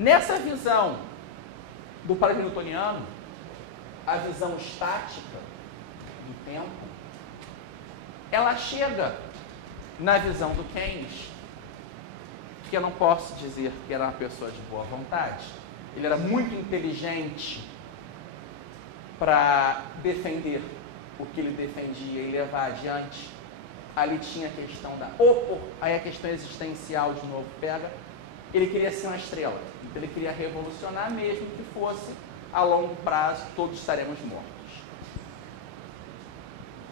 Nessa visão do paradigma newtoniano, a visão estática do tempo, ela chega na visão do Keynes, que eu não posso dizer que era uma pessoa de boa vontade. Ele era muito inteligente para defender o que ele defendia e levar adiante. Ali tinha a questão aí a questão existencial de novo pega. Ele queria ser uma estrela, então ele queria revolucionar, mesmo que fosse a longo prazo todos estaremos mortos.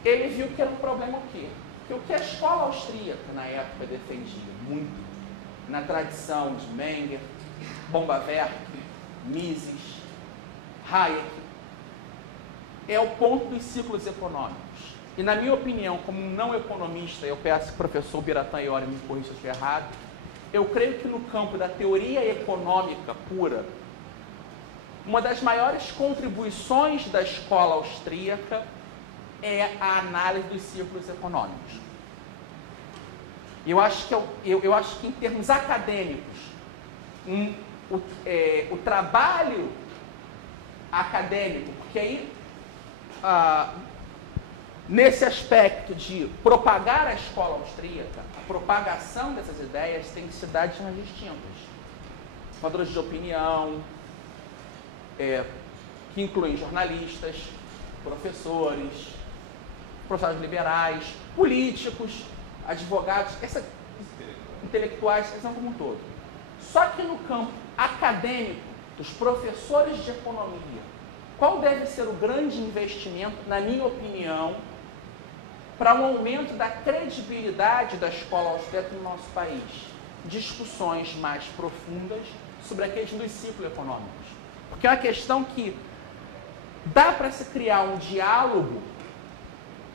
Ele viu que era um problema o quê? Que o que a escola austríaca na época defendia muito, na tradição de Menger, Bombaverk, Mises, Hayek, é o ponto dos ciclos econômicos. E na minha opinião, como um não economista, eu peço que o professor Biratã Iori me corrija se eu estiver errado, eu creio que no campo da teoria econômica pura, uma das maiores contribuições da escola austríaca é a análise dos ciclos econômicos. Eu acho que em termos acadêmicos, o trabalho acadêmico, porque aí, nesse aspecto de propagar a escola austríaca, a propagação dessas ideias tem que se dar de formas distintas. Formadores de opinião, que incluem jornalistas, professores liberais, políticos, advogados, intelectuais, essa como um todo. Só que no campo acadêmico, dos professores de economia, qual deve ser o grande investimento, na minha opinião, para um aumento da credibilidade da escola austríaca no nosso país? Discussões mais profundas sobre a questão dos ciclos econômicos. Porque é uma questão que dá para se criar um diálogo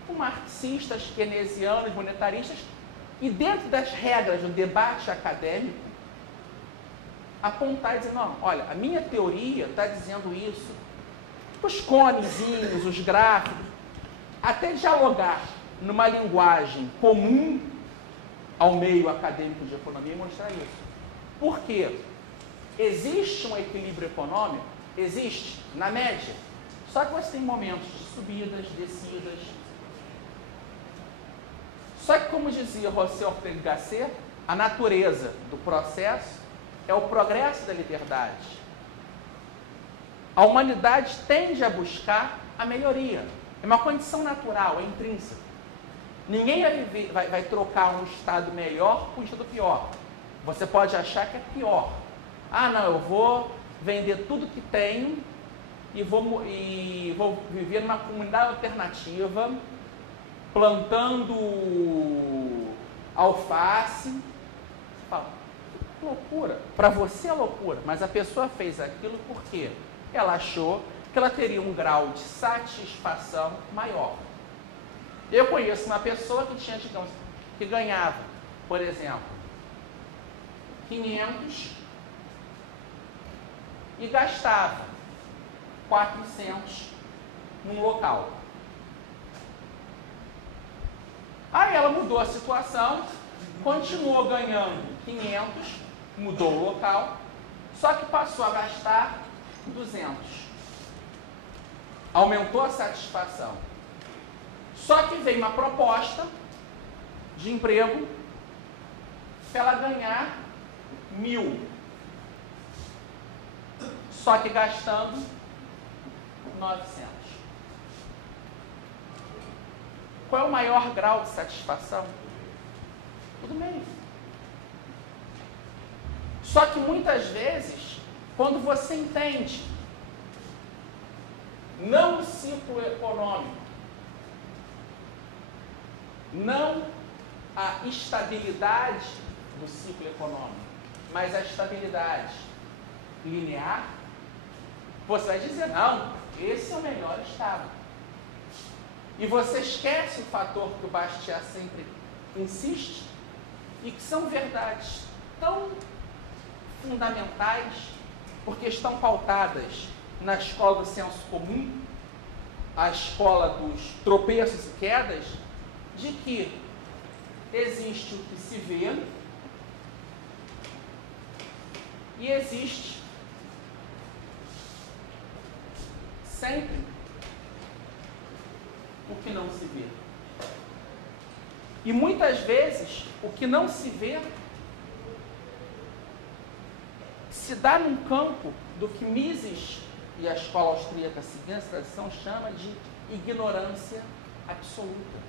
com marxistas, keynesianos, monetaristas, e dentro das regras do debate acadêmico, apontar e dizer, não, olha, a minha teoria está dizendo isso. Os conezinhos, os gráficos, até dialogar numa linguagem comum ao meio acadêmico de economia e mostrar isso. Por quê? Existe um equilíbrio econômico? Existe, na média. Só que você tem momentos de subidas, descidas. Só que, como dizia José Ortega y Gasset, a natureza do processo é o progresso da liberdade. A humanidade tende a buscar a melhoria. É uma condição natural, é intrínseca. Ninguém vai trocar um estado melhor por um estado pior. Você pode achar que é pior. Ah, não, eu vou vender tudo que tenho e vou viver numa comunidade alternativa, plantando alface. Você fala, que loucura. Para você é loucura, mas a pessoa fez aquilo porque ela achou que ela teria um grau de satisfação maior. Eu conheço uma pessoa que ganhava, por exemplo, 500 e gastava 400 num local. Aí ela mudou a situação, continuou ganhando 500, mudou o local, só que passou a gastar 200. Aumentou a satisfação. Só que veio uma proposta de emprego para ela ganhar 1.000. Só que gastando 900. Qual é o maior grau de satisfação? Tudo bem. Só que muitas vezes, quando você entende não o ciclo econômico, não a estabilidade do ciclo econômico, mas a estabilidade linear, você vai dizer, não, esse é o melhor estado. E você esquece o fator que o Bastiat sempre insiste, e que são verdades tão fundamentais, porque estão pautadas na escola do senso comum, a escola dos tropeços e quedas, de que existe o que se vê e existe sempre o que não se vê. E muitas vezes, o que não se vê se dá num campo do que Mises e a escola austríaca seguindo essa tradição chama de ignorância absoluta.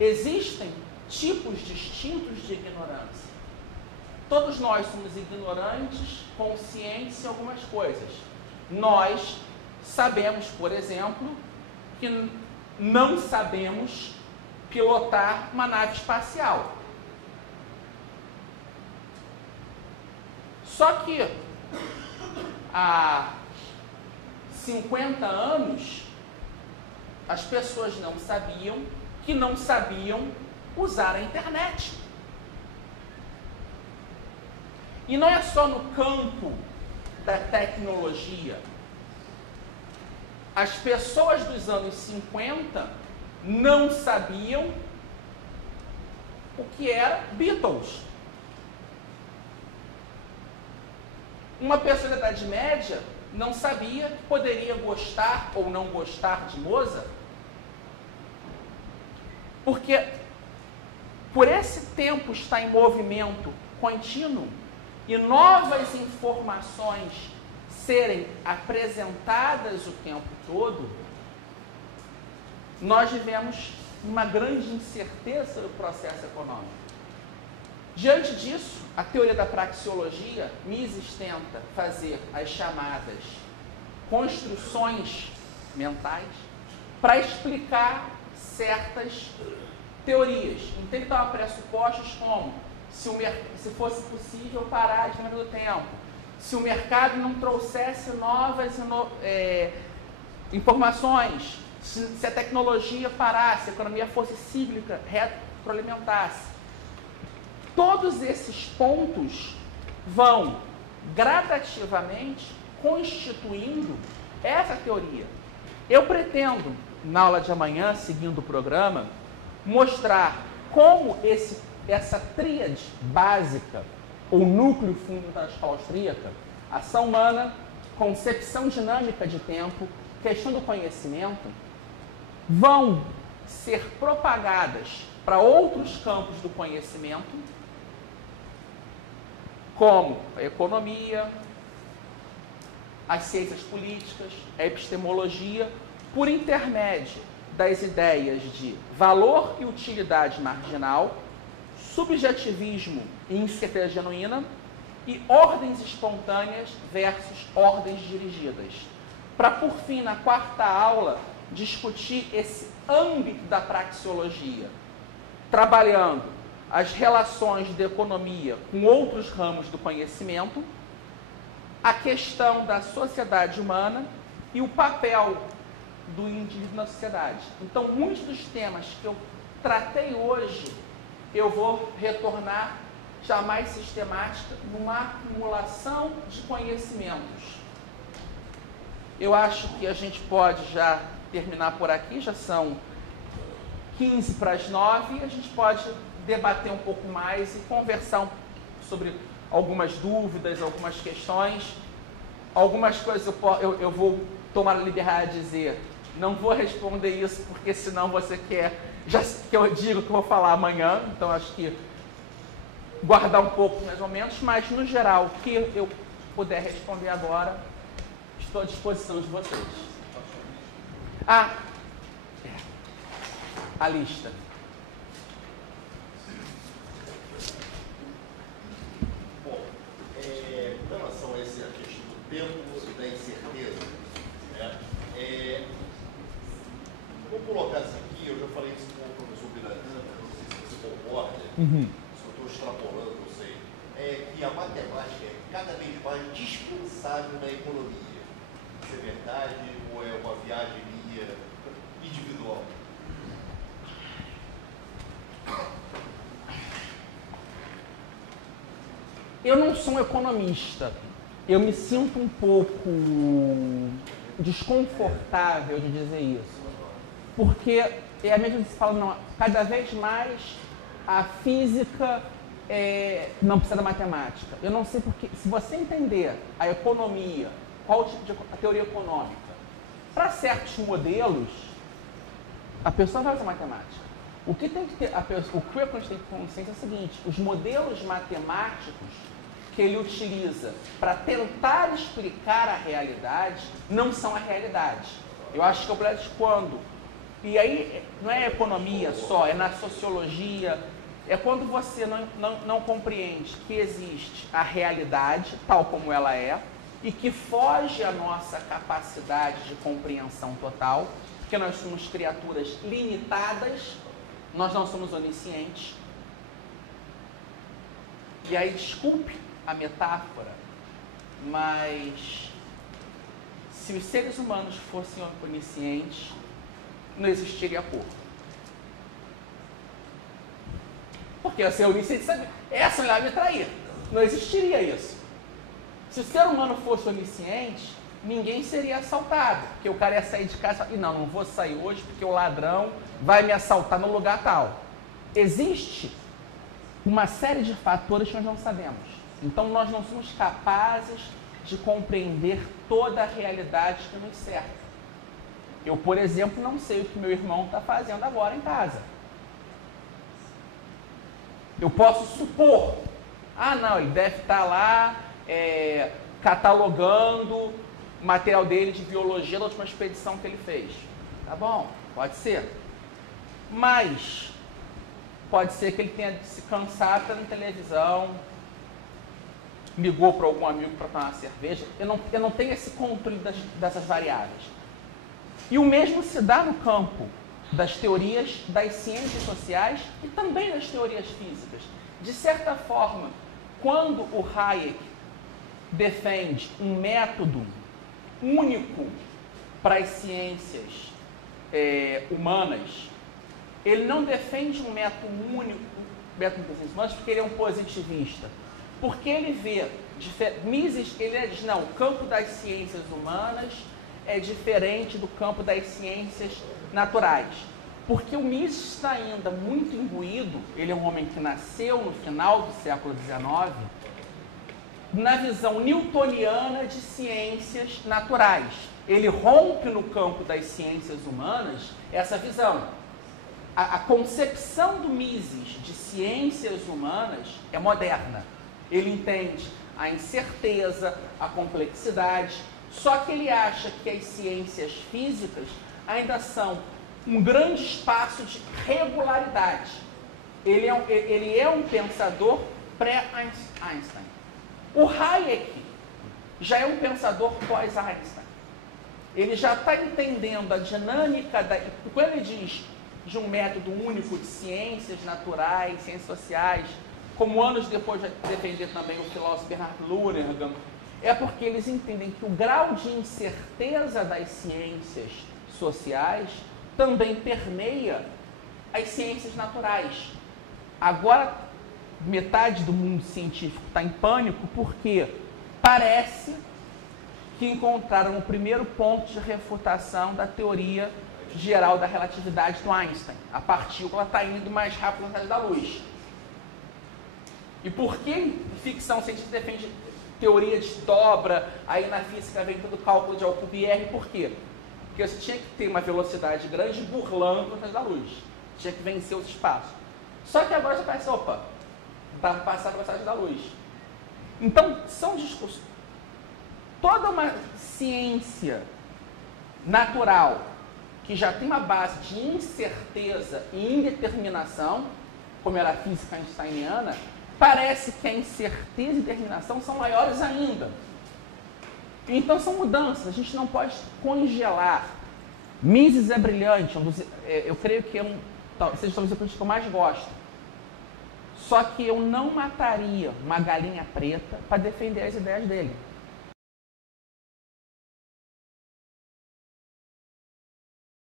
Existem tipos distintos de ignorância. Todos nós somos ignorantes, conscientes em algumas coisas. Nós sabemos, por exemplo, que não sabemos pilotar uma nave espacial. Só que há 50 anos as pessoas não sabiam que não sabiam usar a internet. E não é só no campo da tecnologia. As pessoas dos anos 50 não sabiam o que era Beatles. Uma pessoa da Idade Média não sabia que poderia gostar ou não gostar de Mozart, porque por esse tempo está em movimento contínuo e novas informações serem apresentadas o tempo todo, nós vivemos uma grande incerteza sobre o processo econômico. Diante disso, a teoria da praxeologia, Mises tenta fazer as chamadas construções mentais para explicar certas teorias. Então ele dá pressupostos como se fosse possível parar de do tempo, se o mercado não trouxesse novas informações, se a tecnologia parasse, a economia fosse cíclica, retroalimentasse. Todos esses pontos vão gradativamente constituindo essa teoria. Eu pretendo, na aula de amanhã, seguindo o programa, mostrar como essa tríade básica, ou núcleo fundamental da escola austríaca, ação humana, concepção dinâmica de tempo, questão do conhecimento, vão ser propagadas para outros campos do conhecimento, como a economia, as ciências políticas, a epistemologia, por intermédio das ideias de valor e utilidade marginal, subjetivismo e incerteza genuína e ordens espontâneas versus ordens dirigidas. Para, por fim, na quarta aula, discutir esse âmbito da praxeologia, trabalhando as relações da economia com outros ramos do conhecimento, a questão da sociedade humana e o papel do indivíduo na sociedade. Então, muitos dos temas que eu tratei hoje, eu vou retornar já mais sistemática numa acumulação de conhecimentos. Eu acho que a gente pode já terminar por aqui, já são 15 para as 9, e a gente pode debater um pouco mais e conversar sobre algumas dúvidas, algumas questões. Algumas coisas eu vou tomar a liberdade de dizer, não vou responder isso porque senão você quer que eu diga o que eu vou falar amanhã, então acho que guardar um pouco mais ou menos, mas no geral, o que eu puder responder agora, estou à disposição de vocês. A lista. Bom, com relação a essa questão do tempo e da incerteza, né, vou colocar isso aqui, eu já falei isso com o professor Biratã, não sei se você concorda, se eu estou extrapolando, não sei, que a matemática é cada vez mais dispensável na economia. Isso é verdade ou é uma viagem minha individual? Eu não sou um economista. Eu me sinto um pouco desconfortável de dizer isso. Porque é a mesma que se fala, não, cada vez mais a física não precisa da matemática. Eu não sei porque, se você entender a economia, qual o tipo de a teoria econômica, para certos modelos, a pessoa vai usar matemática. O que tem que ter, o que o economista tem que ter consciência é o seguinte: os modelos matemáticos que ele utiliza para tentar explicar a realidade não são a realidade. Eu acho que o problema é quando, e aí não é economia só, é na sociologia, é quando você não compreende que existe a realidade tal como ela é e que foge à nossa capacidade de compreensão total, porque nós somos criaturas limitadas, nós não somos oniscientes. E aí, desculpe a metáfora, mas se os seres humanos fossem oniscientes, não existiria cor. Porque eu ser onisciente, sabe? Essa vai me trair. Não existiria isso. Se o ser humano fosse onisciente, ninguém seria assaltado. Porque o cara ia sair de casa e não vou sair hoje porque o ladrão vai me assaltar no lugar tal. Existe uma série de fatores que nós não sabemos. Então nós não somos capazes de compreender toda a realidade que nos cerca. Eu, por exemplo, não sei o que meu irmão está fazendo agora em casa. Eu posso supor, não, ele deve estar lá catalogando o material dele de biologia da última expedição que ele fez. Tá bom, pode ser. Mas pode ser que ele tenha se cansado na televisão, ligou para algum amigo para tomar uma cerveja. Eu não tenho esse controle dessas variáveis. E o mesmo se dá no campo das teorias das ciências sociais e também das teorias físicas. De certa forma, quando o Hayek defende um método único para as ciências humanas, ele não defende um método único, método para as ciências humanas, porque ele é um positivista. Porque ele vê, Mises, ele diz, não, o campo das ciências humanas é diferente do campo das ciências naturais. Porque o Mises está ainda muito imbuído, ele é um homem que nasceu no final do século XIX, na visão newtoniana de ciências naturais. Ele rompe no campo das ciências humanas essa visão. A concepção do Mises de ciências humanas é moderna. Ele entende a incerteza, a complexidade, só que ele acha que as ciências físicas ainda são um grande espaço de regularidade. Ele é um pensador pré-Einstein. O Hayek já é um pensador pós-Einstein. Ele já está entendendo a dinâmica quando ele diz de um método único de ciências naturais, ciências sociais, como anos depois vai defender também o filósofo Bernhard Lonergan, é porque eles entendem que o grau de incerteza das ciências sociais também permeia as ciências naturais. Agora, metade do mundo científico está em pânico porque parece que encontraram o primeiro ponto de refutação da teoria geral da relatividade do Einstein. A partícula está indo mais rápido na velocidade da luz. E por que ficção científica defende teoria de dobra, aí na física vem todo o cálculo de Alcubierre? Por quê? Porque você tinha que ter uma velocidade grande burlando a velocidade da luz. Tinha que vencer os espaços. Só que agora já parece, opa, para passar a velocidade da luz. Então, são discursos. Toda uma ciência natural que já tem uma base de incerteza e indeterminação, como era a física einsteiniana, parece que a incerteza e determinação são maiores ainda. Então são mudanças, a gente não pode congelar. Mises é brilhante, eu creio que seja talvez a coisa que eu mais gosto. Só que eu não mataria uma galinha preta para defender as ideias dele.